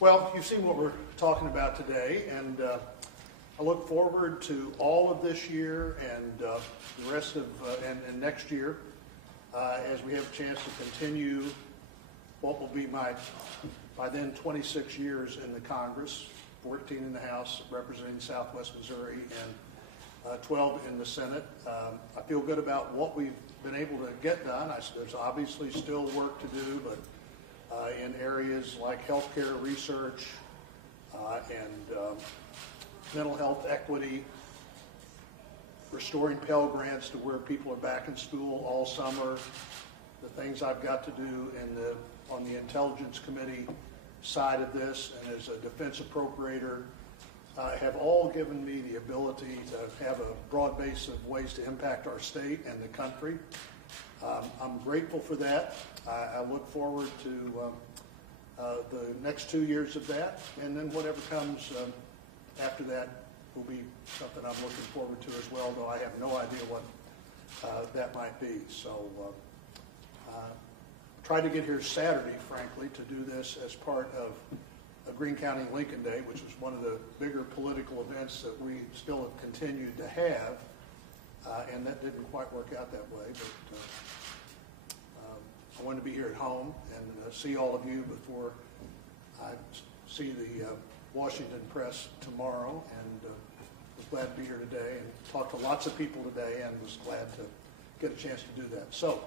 Well, you've seen what we're talking about today, and I look forward to all of this year and the rest of and next year as we have a chance to continue what will be my, by then, 26 years in the Congress, 14 in the House representing Southwest Missouri, and 12 in the Senate. I feel good about what we've been able to get done. There's obviously still work to do, but in areas like healthcare research and mental health equity, restoring Pell Grants to where people are back in school all summer, the things I've got to do on the Intelligence Committee side of this and as a defense appropriator have all given me the ability to have a broad base of ways to impact our state and the country. I'm grateful for that. I look forward to the next 2 years of that, and then whatever comes after that will be something I'm looking forward to as well, though I have no idea what that might be. So tried to get here Saturday, frankly, to do this as part of a Greene County Lincoln Day, which is one of the bigger political events that we still have continued to have, and that didn't quite work out that way. But I wanted to be here at home and see all of you before I see the Washington press tomorrow, and was glad to be here today and talk to lots of people today, and was glad to get a chance to do that. So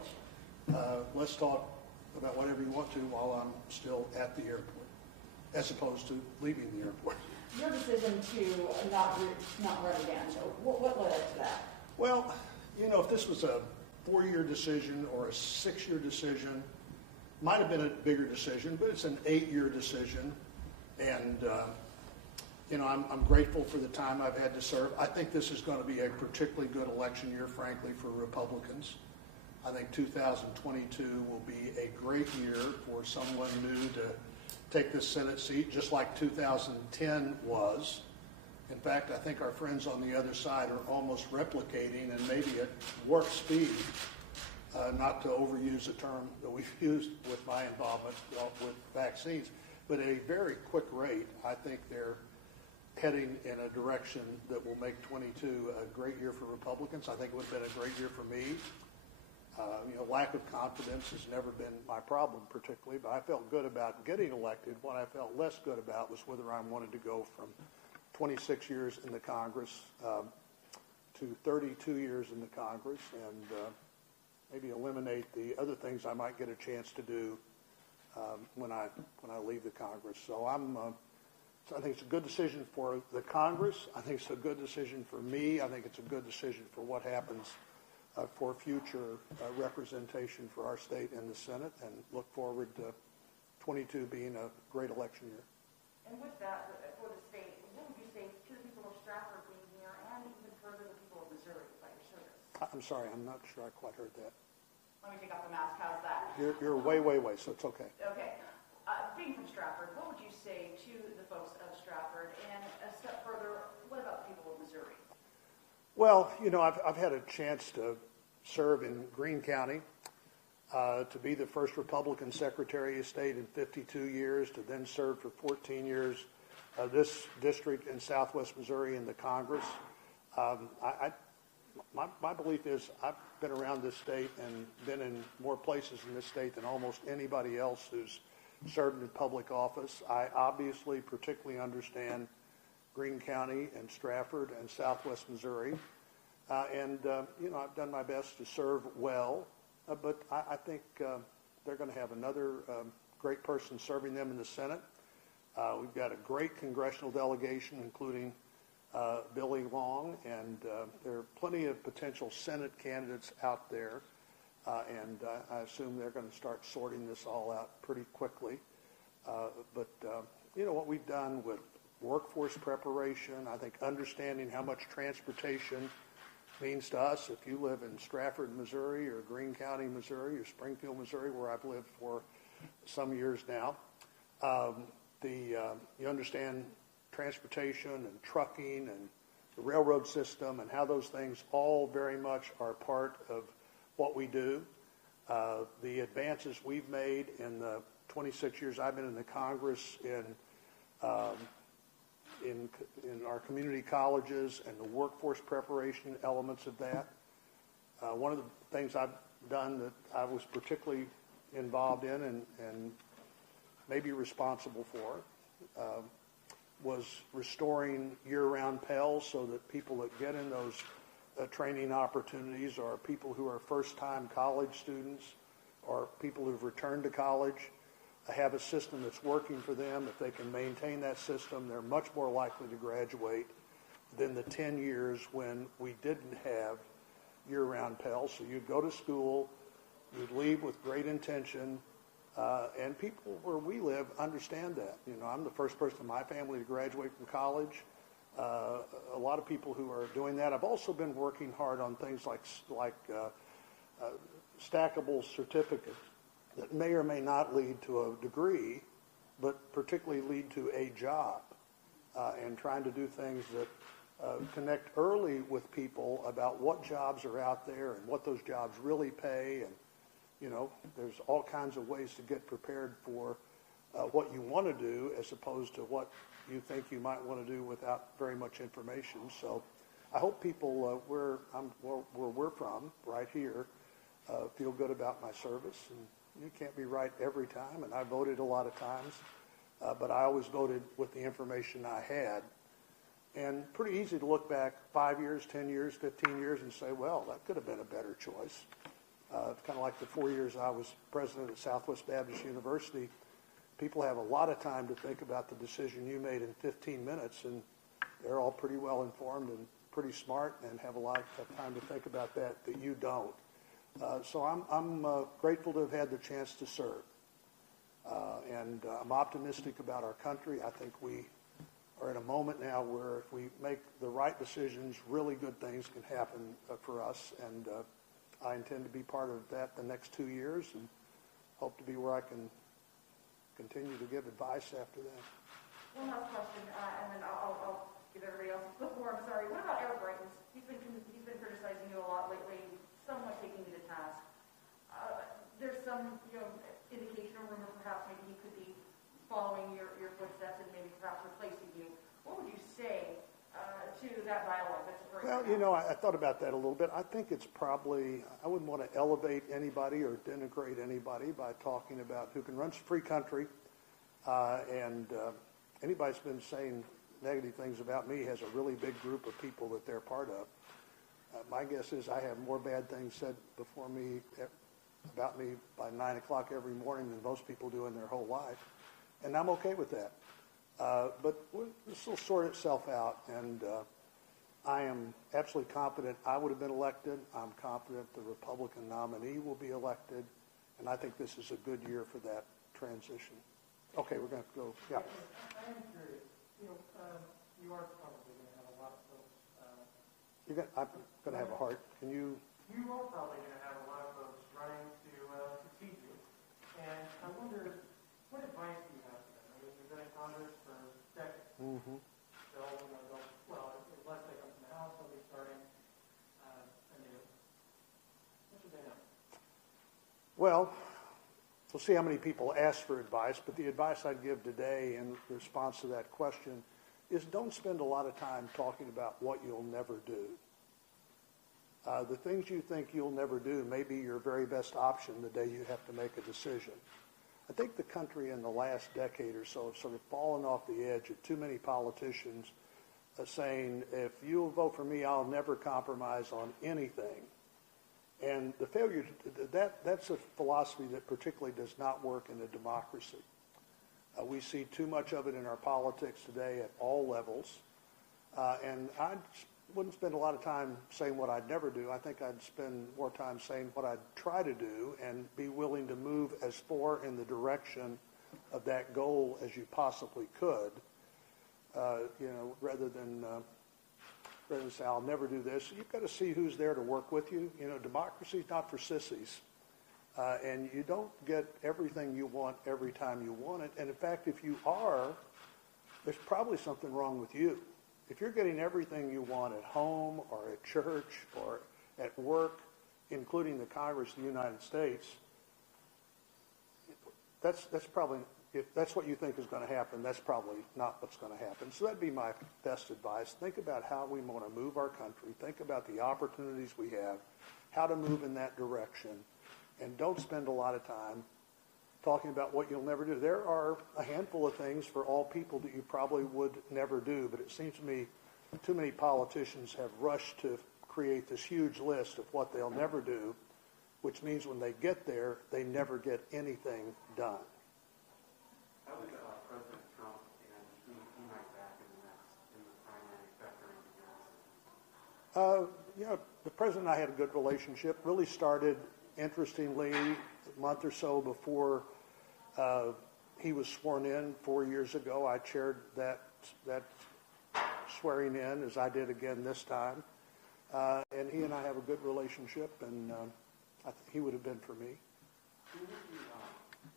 let's talk about whatever you want to while I'm still at the airport, as opposed to leaving the airport. Your decision to not run again, so what led up to that? Well, you know, if this was a 4-year decision or a 6-year decision, might have been a bigger decision, but it's an 8-year decision. And, you know, I'm grateful for the time I've had to serve. I think this is going to be a particularly good election year, frankly, for Republicans. I think 2022 will be a great year for someone new to take this Senate seat, just like 2010 was. In fact, I think our friends on the other side are almost replicating, and maybe at warp speed, not to overuse a term that we've used with my involvement with vaccines, but at a very quick rate. I think they're heading in a direction that will make 22 a great year for Republicans. I think it would have been a great year for me. You know, lack of confidence has never been my problem particularly, but I felt good about getting elected. What I felt less good about was whether I wanted to go from 26 years in the Congress to 32 years in the Congress, and maybe eliminate the other things I might get a chance to do when I leave the Congress. So I think it's a good decision for the Congress. I think it's a good decision for me. I think it's a good decision for what happens for future representation for our state in the Senate, and look forward to 22 being a great election year. And with that, for the state, what would you say to the people of Stratford being here, and even further the people of Missouri by your service? I'm sorry, I'm not sure I quite heard that. Let me take off the mask. How's that? You're way, so it's okay. Okay. Being from Stratford, what would you say to the folks of Stratford? And a step further, what about the people of Missouri? Well, you know, I've had a chance to serve in Greene County, to be the first Republican Secretary of State in 52 years, to then serve for 14 years this district in Southwest Missouri in the Congress. My belief is I've been around this state and been in more places in this state than almost anybody else who's served in public office. I obviously particularly understand Greene County and Stratford and Southwest Missouri. You know, I've done my best to serve well, but I think they're going to have another great person serving them in the Senate. We've got a great congressional delegation, including Billy Long, and there are plenty of potential Senate candidates out there, and I assume they're going to start sorting this all out pretty quickly. You know, what we've done with workforce preparation, I think understanding how much transportation means to us. If you live in Stratford, Missouri, or Greene County, Missouri, or Springfield, Missouri, where I've lived for some years now, you understand transportation and trucking and the railroad system and how those things all very much are part of what we do. The advances we've made in the 26 years I've been in the Congress in in our community colleges and the workforce preparation elements of that. One of the things I've done that I was particularly involved in and maybe responsible for was restoring year-round Pell so that people that get in those training opportunities are people who are first-time college students or people who've returned to college, have a system that's working for them. If they can maintain that system, they're much more likely to graduate than the 10 years when we didn't have year-round Pell. So you'd go to school, you'd leave with great intention, and people where we live understand that. You know, I'm the first person in my family to graduate from college. A lot of people who are doing that. I've also been working hard on things like stackable certificates that may or may not lead to a degree, but particularly lead to a job, and trying to do things that connect early with people about what jobs are out there and what those jobs really pay. And, you know, there's all kinds of ways to get prepared for what you want to do as opposed to what you think you might want to do without very much information. So I hope people where we're from, right here, feel good about my service. And you can't be right every time, and I voted a lot of times, but I always voted with the information I had. And pretty easy to look back 5 years, 10 years, 15 years and say, well, that could have been a better choice. It's kind of like the 4 years I was president at Southwest Baptist University. People have a lot of time to think about the decision you made in 15 minutes, and they're all pretty well informed and pretty smart and have a lot of time to think about that you don't. So I'm grateful to have had the chance to serve. And I'm optimistic about our country. I think we are in a moment now where if we make the right decisions, really good things can happen for us. And I intend to be part of that the next 2 years and hope to be where I can continue to give advice after that. One last question, and then I'll give everybody else the floor. I'm sorry. What about Eric Greitens? He's been criticizing you a lot lately, somewhat taking you to task. There's some, indication or rumor perhaps maybe he could be following your footsteps and maybe perhaps replacing you. What would you say to that dialogue that's occurring? Well, I thought about that a little bit. I think it's probably, I wouldn't want to elevate anybody or denigrate anybody by talking about who can run a free country, and anybody that's been saying negative things about me has a really big group of people that they're part of. My guess is I have more bad things said about me by 9 o'clock every morning than most people do in their whole life, and I'm okay with that. But this will sort itself out, and I am absolutely confident I would have been elected. I'm confident the Republican nominee will be elected, and I think this is a good year for that transition. Okay, we're going to go. Yeah. I am curious. You are probably going to have a lot of folks. I'm going to have a heart. Can you? You are probably going to have a lot of folks running to succeed you, and I wonder what advice do you have for them? I mean, you've been in Congress for decades. Mm-hmm. Unless they come from the House, they'll be starting anew. What should they know? Well, we'll see how many people ask for advice, but the advice I'd give today in response to that question is don't spend a lot of time talking about what you'll never do. The things you think you'll never do may be your very best option the day you have to make a decision. I think the country in the last decade or so has sort of fallen off the edge of too many politicians saying, if you'll vote for me, I'll never compromise on anything. And the failure, that's a philosophy that particularly does not work in a democracy. We see too much of it in our politics today at all levels. And I wouldn't spend a lot of time saying what I'd never do. I think I'd spend more time saying what I'd try to do and be willing to move as far in the direction of that goal as you possibly could, rather than say, I'll never do this. You've got to see who's there to work with you. Democracy's not for sissies. And you don't get everything you want every time you want it. And in fact, if you are, there's probably something wrong with you. If you're getting everything you want at home or at church or at work, including the Congress of the United States, that's probably if that's what you think is going to happen, that's probably not what's going to happen. So that'd be my best advice. Think about how we want to move our country. Think about the opportunities we have, how to move in that direction, and don't spend a lot of time talking about what you'll never do. There are a handful of things for all people that you probably would never do, but it seems to me too many politicians have rushed to create this huge list of what they'll never do, which means when they get there, they never get anything done. How is President Trump and he might back in the primary factoring against? The president and I had a good relationship. Really started, interestingly, a month or so before he was sworn in 4 years ago. I chaired that swearing in, as I did again this time. And he and I have a good relationship, and I think he would have been for me.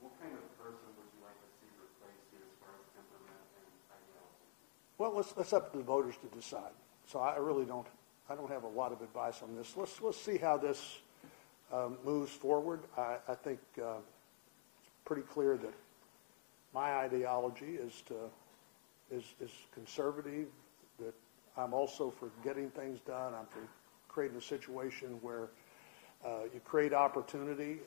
What kind of person would you like to see replace you as far as temperament and ideology? Well, that's up to the voters to decide. So I don't have a lot of advice on this. Let's see how this moves forward. I think it's pretty clear that my ideology is conservative, that I'm also for getting things done. I'm for creating a situation where you create opportunity.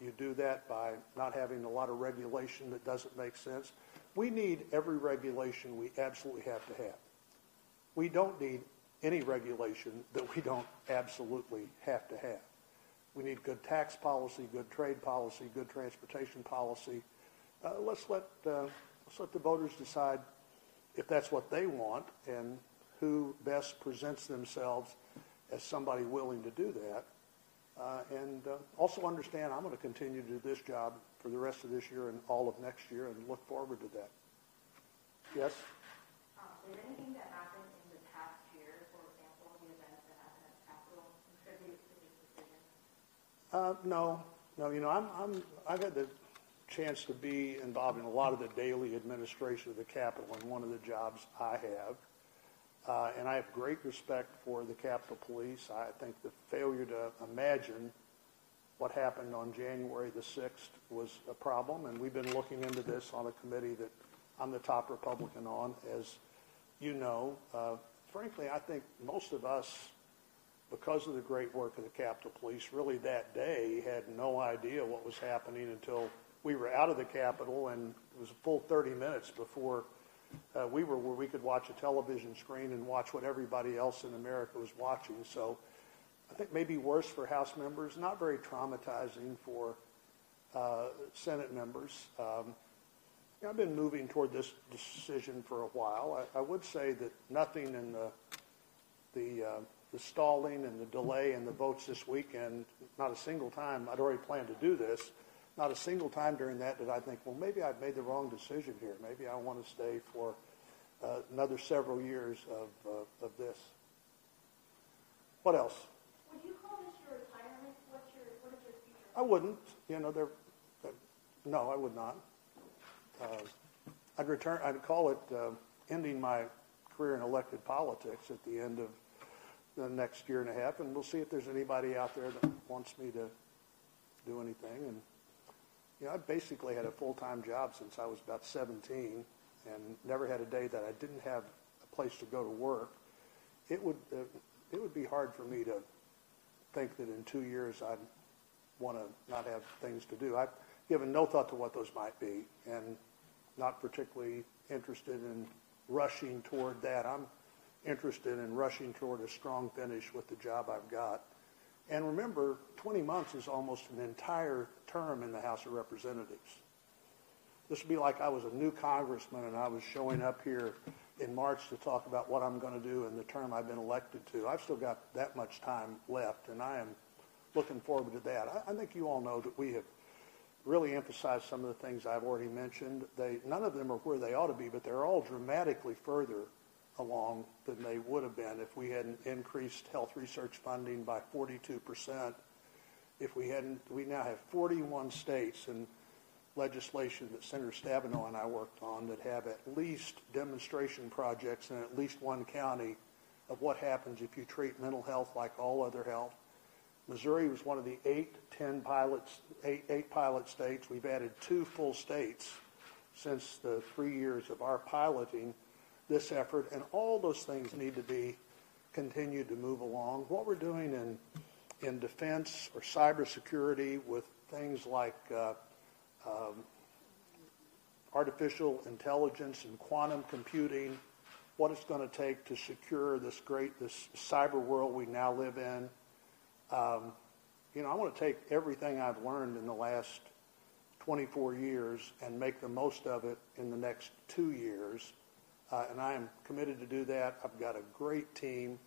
You do that by not having a lot of regulation that doesn't make sense. We need every regulation we absolutely have to have. We don't need any regulation that we don't absolutely have to have. We need good tax policy, good trade policy, good transportation policy. Let's let the voters decide if that's what they want and who best presents themselves as somebody willing to do that. And also understand I'm going to continue to do this job for the rest of this year and all of next year and look forward to that. Yes? Did anything that happened in the past year, for example, the events that happened at the Capitol, contribute to this decision? No. I've had the chance to be involved in a lot of the daily administration of the Capitol, and one of the jobs I have. And I have great respect for the Capitol Police. I think the failure to imagine what happened on January the 6th was a problem, and we've been looking into this on a committee that I'm the top Republican on, as you know. Frankly, I think most of us, because of the great work of the Capitol Police, really that day had no idea what was happening until we were out of the Capitol, and it was a full 30 minutes before we were where we could watch a television screen and watch what everybody else in America was watching. So I think maybe worse for House members, not very traumatizing for Senate members. I've been moving toward this decision for a while. I would say that nothing in the stalling and the delay in the votes this weekend, not a single time, I'd already planned to do this, not a single time during that did I think, well, maybe I've made the wrong decision here. Maybe I want to stay for another several years of this. What else? Would you call this your retirement? What is your future? I wouldn't. No, I would not. I'd call it ending my career in elected politics at the end of the next year and a half, and we'll see if there's anybody out there that wants me to do anything. And I basically had a full-time job since I was about 17 and never had a day that I didn't have a place to go to work. It would be hard for me to think that in 2 years I'd want to not have things to do. I've given no thought to what those might be and not particularly interested in rushing toward that. I'm interested in rushing toward a strong finish with the job I've got. And remember, 20 months is almost an entire term in the House of Representatives. This would be like I was a new congressman and I was showing up here in March to talk about what I'm going to do in the term I've been elected to. I've still got that much time left, and I am looking forward to that. I think you all know that we have really emphasized some of the things I've already mentioned. None of them are where they ought to be, but they're all dramatically further along than they would have been if we hadn't increased health research funding by 42%. We now have 41 states in legislation that Senator Stabenow and I worked on that have at least demonstration projects in at least one county of what happens if you treat mental health like all other health. Missouri was one of the eight pilot states. We've added 2 full states since the 3 years of our piloting this effort, and all those things need to be continued to move along. What we're doing in defense or cybersecurity with things like artificial intelligence and quantum computing, what it's going to take to secure this cyber world we now live in. I want to take everything I've learned in the last 24 years and make the most of it in the next 2 years. And I am committed to do that. I've got a great team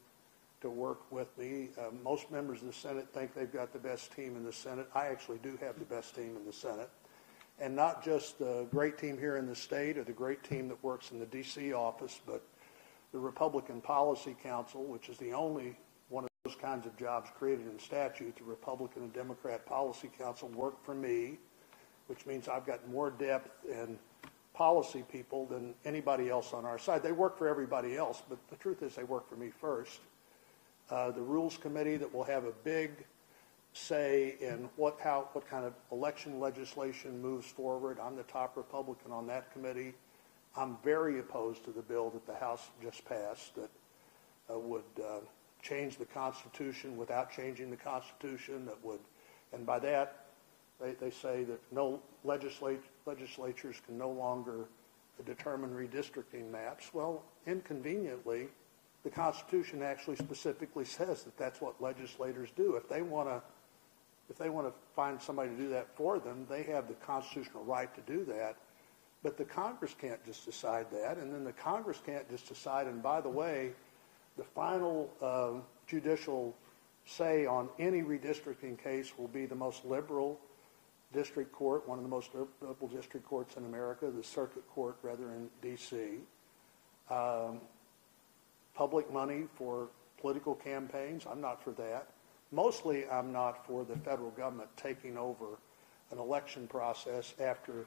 to work with me. Most members of the Senate think they've got the best team in the Senate. I actually do have the best team in the Senate. And not just the great team here in the state or the great team that works in the D.C. office, but the Republican Policy Council, which is the only one of those kinds of jobs created in statute. The Republican and Democrat Policy Council work for me, which means I've got more depth in policy people than anybody else on our side. They work for everybody else, but the truth is they work for me first. The Rules Committee that will have a big say in what kind of election legislation moves forward. I'm the top Republican on that committee. I'm very opposed to the bill that the House just passed that would change the Constitution without changing the Constitution. And by that, they say that no legislatures can no longer determine redistricting maps. Well, inconveniently, the Constitution actually specifically says that that's what legislators do. If they want to find somebody to do that for them, they have the constitutional right to do that. But the Congress can't just decide that, and then the Congress can't just decide. And by the way, the final judicial say on any redistricting case will be the most liberal district court, one of the most liberal district courts in America, the circuit court rather in D.C. Public money for political campaigns, I'm not for that. Mostly I'm not for the federal government taking over an election process after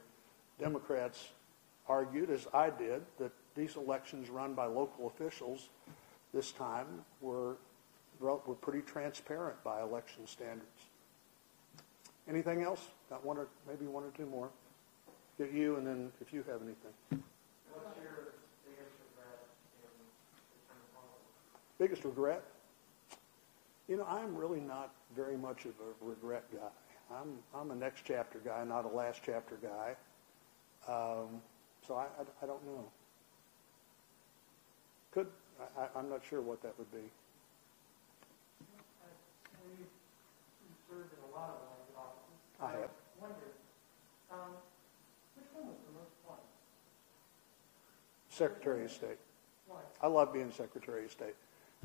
Democrats argued, as I did, that these elections run by local officials this time were pretty transparent by election standards. Anything else? Got maybe one or two more. Get you, and then if you have anything. What's your biggest regret in return to politics? Biggest regret? I'm really not very much of a regret guy. I'm a next chapter guy, not a last chapter guy. So I don't know. I'm not sure what that would be. You've served in a lot of elected offices. I have. I wonder, which one was the most fun? Secretary of State. Why? I love being Secretary of State.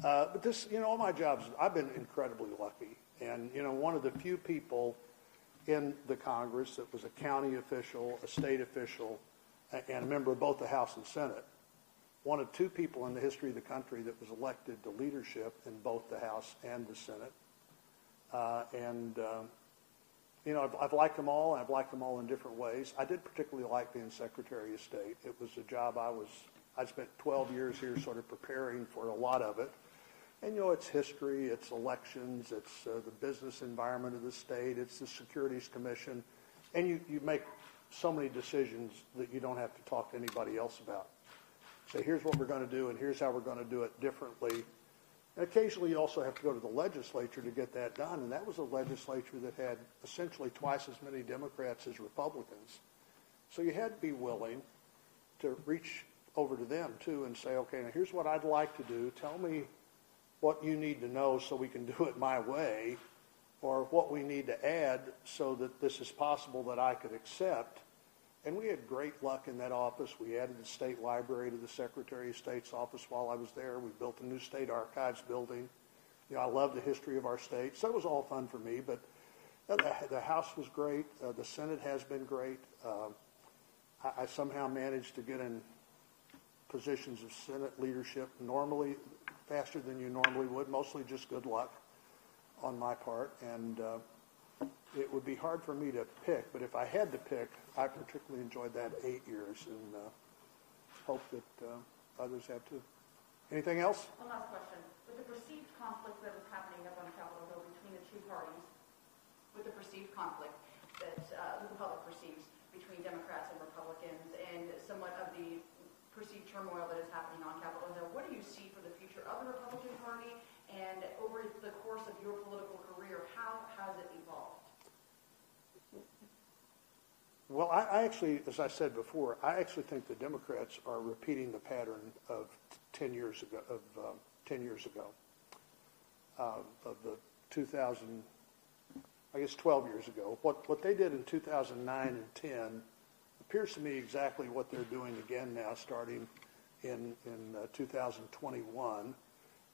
But this, all my jobs, I've been incredibly lucky. And, one of the few people in the Congress that was a county official, a state official, and a member of both the House and Senate. One of two people in the history of the country that was elected to leadership in both the House and the Senate. I've liked them all, and I've liked them all in different ways. I did particularly like being Secretary of State. It was a job I spent 12 years here sort of preparing for a lot of it. And, it's history, it's elections, it's the business environment of the state, it's the Securities Commission. And you make so many decisions that you don't have to talk to anybody else about. Say, here's what we're going to do, and here's how we're going to do it differently. And occasionally you also have to go to the legislature to get that done, and that was a legislature that had essentially twice as many Democrats as Republicans. So you had to be willing to reach over to them, too, and say, okay, now here's what I'd like to do. Tell me what you need to know so we can do it my way, or what we need to add so that this is possible that I could accept. And we had great luck in that office. We added the state library to the Secretary of State's office while I was there. We built a new state archives building. I love the history of our state. So it was all fun for me. But the House was great. The Senate has been great. I somehow managed to get in positions of Senate leadership normally faster than you normally would, mostly just good luck on my part. And it would be hard for me to pick, but if I had to pick, I particularly enjoyed that 8 years, and hope that others have too. Anything else? One last question. With the perceived conflict that was happening up on Capitol Hill between the two parties, with the perceived conflict that the public perceives between Democrats and Republicans, and somewhat of the perceived turmoil that is happening on Capitol Hill, what do you see for the future of the Republican Party? And over the course of your political career, how has it evolved? Well, I actually, as I said before, I actually think the Democrats are repeating the pattern of 10 years ago, of the 2000, I guess 12 years ago. What they did in 2009 and 10 appears to me exactly what they're doing again now, starting in 2021.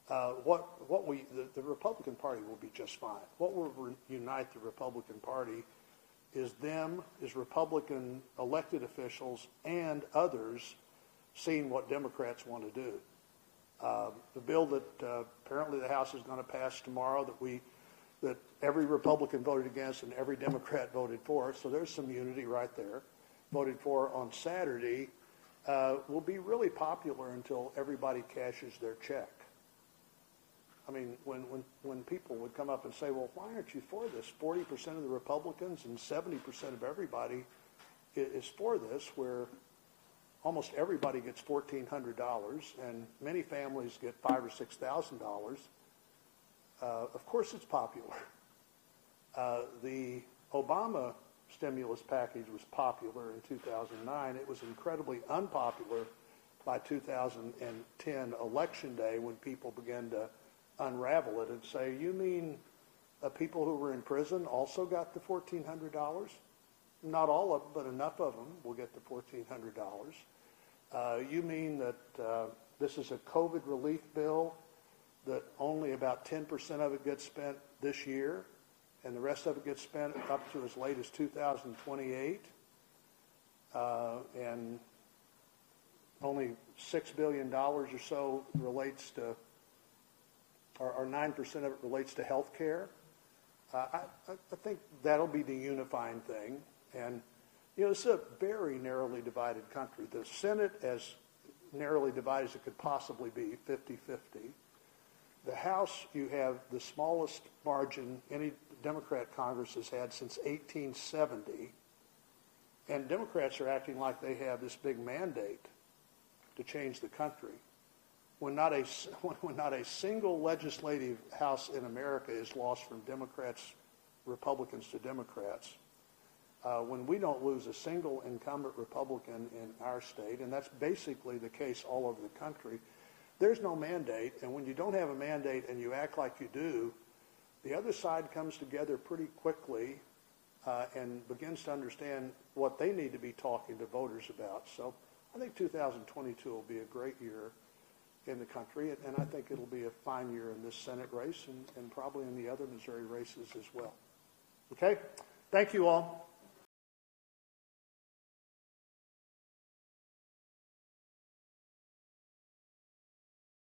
The Republican Party will be just fine. What will unite the Republican Party is Republican elected officials and others seeing what Democrats want to do. The bill that apparently the House is going to pass tomorrow that every Republican voted against and every Democrat voted for, so there's some unity right there, voted for on Saturday, will be really popular until everybody cashes their check. I mean, when people would come up and say, well, why aren't you for this? 40% of the Republicans and 70% of everybody is for this, where almost everybody gets $1,400 and many families get $5,000 or $6,000. Of course it's popular. The Obama stimulus package was popular in 2009. It was incredibly unpopular by 2010 election day when people began to unravel it and say, you mean people who were in prison also got the $1,400? Not all of them, but enough of them will get the $1,400. You mean that this is a COVID relief bill that only about 10% of it gets spent this year and the rest of it gets spent up to as late as 2028, and only $6 billion or so relates to, or 9% of it relates to health care. I think that'll be the unifying thing. And, you know, this is a very narrowly divided country. The Senate, as narrowly divided as it could possibly be, 50-50. The House, you have the smallest margin any Democrat Congress has had since 1870. And Democrats are acting like they have this big mandate to change the country, when not a single legislative house in America is lost from Republicans to Democrats. When we don't lose a single incumbent Republican in our state, and that's basically the case all over the country, there's no mandate. And when you don't have a mandate and you act like you do, the other side comes together pretty quickly and begins to understand what they need to be talking to voters about. So I think 2022 will be a great year in the country, and I think it'll be a fine year in this Senate race and probably in the other Missouri races as well. Okay? Thank you all.